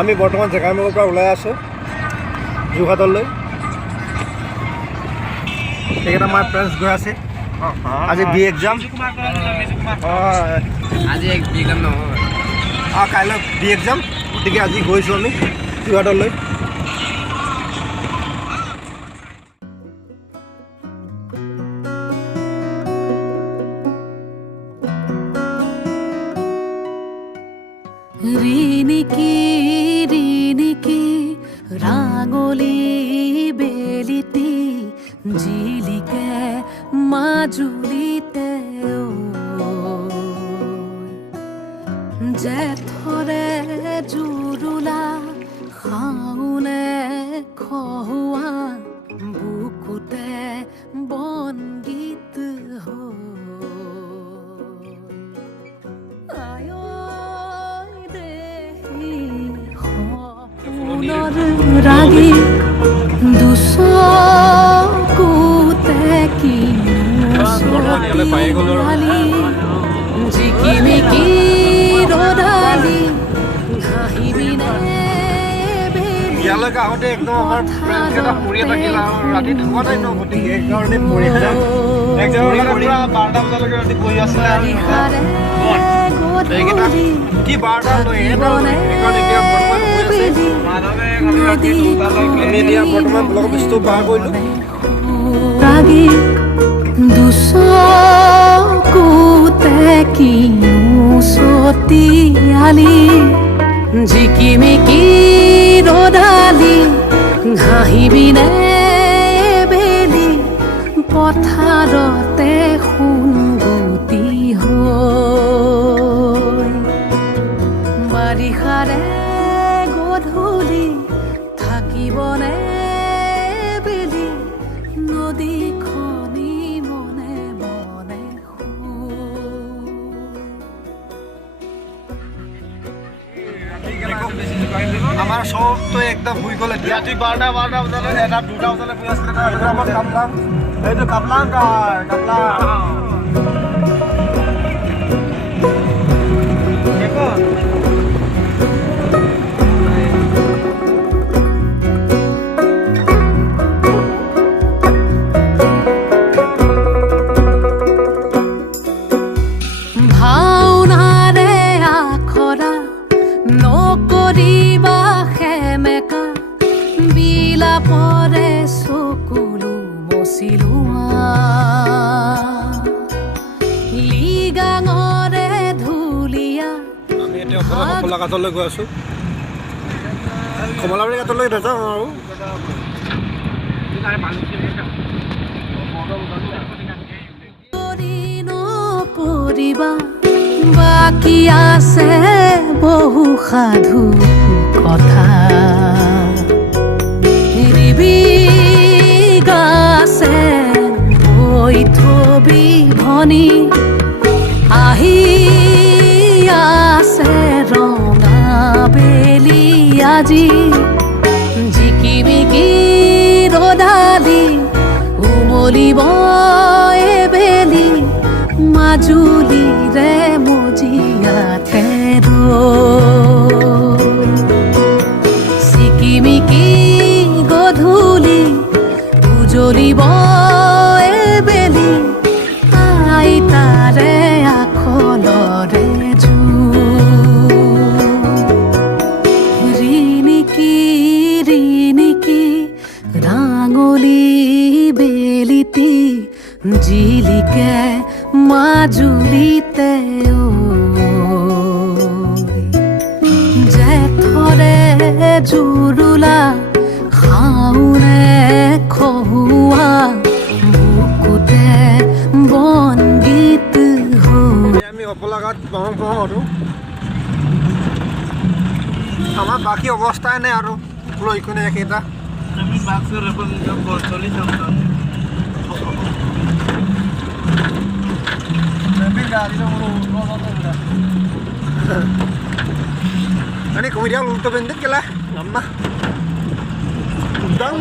আমি বৰ্তমান জেগামূৰৰ পৰা ওলাই আছোঁ যোৰহাটলৈ। এইকেইটা আমাৰ ফ্ৰেণ্ডছ গৈ আছে। আজি বি এক্সাম, আজি এক্সাম নহয়, কাইলৈ বি এক্সাম, গতিকে আজি গৈছোঁ আমি যোৰহাটলৈ। ৰিণিকি ৰিণিকি ৰাঙলী বেলিটি জিলিকে মাজুলীতে জেঠৰে জুৰুলা শাওনে খহুৱা বুকুতে বনগীত ৰাগী দুচকুতে কি জিকিমিকি ৰদালি ঘাঁহিবিনে ইয়ালৈকে আহোঁতে একদম আমাৰ ফ্ৰেণ্ডকেইটা পৰিয়ে থাকিল আৰু ৰাতি থকা নাই ন, গতিকে সেইকাৰণে পৰি পুৰা 12টা বজালৈকে ৰাতি পঢ়ি আছিলে আৰু এইকেইটা কি 12টা লৈ সেইকাৰণে এতিয়া বৰ্তমান হৈ আছে। আমি এতিয়া বৰ্তমান ব্লগ বস্তু পাৰ কৰিলোঁ। ৰাগী দুচকুতে কিনো চতিয়ালি জিকিমিকি ৰদালি ঘাঁহিবিনে বেলি পথাৰতে সোণগুটি হৈ বাৰিষাৰে গধূলি থাকিবনে বেলি নদীখনি মনে মনে আমাৰ চবটো একদম শুই গ'ল। ৰাতি 12টা বজালৈ, এটা 2টা বজালৈ শুই আছিলে। এইটো কাপলাং ভাওনাৰে আখৰা নকৰিবা সেমেকা বিলাপৰে চকুলো মচিলোৱা লিগাঙৰে ধুলীয়া। আমি এতিয়া কমলাঘাটলৈ গৈ আছোঁ। কমলাবাৰী ঘাটলৈ নাযাওঁ আৰু নপৰিবা বাকী আছে বহু সাধু কথা গাছে হৈ থবি ভনী আহি আছে ৰঙা বেলি আজি জিকিমিকি ৰদালি উমলিব বেলি মাজুলীৰে মজিয়াতে চিকিমিকি গধূলি উজলিব বেলি আইতাৰে আখলৰে ৰিণিকি ৰিণিকি ৰাঙলী বেলিটি জিলিকে মাজুলীতে জেঠৰে জুৰুলা শাওনে খহুৱা বুকুতে বনগীত আমি অপলাঘাট পাওঁ আৰু আমাৰ বাকী অৱস্থাই নাই আৰু ৰৈখনে একেইটা Ini kemudian untuk bentuk lah, nama. Udang.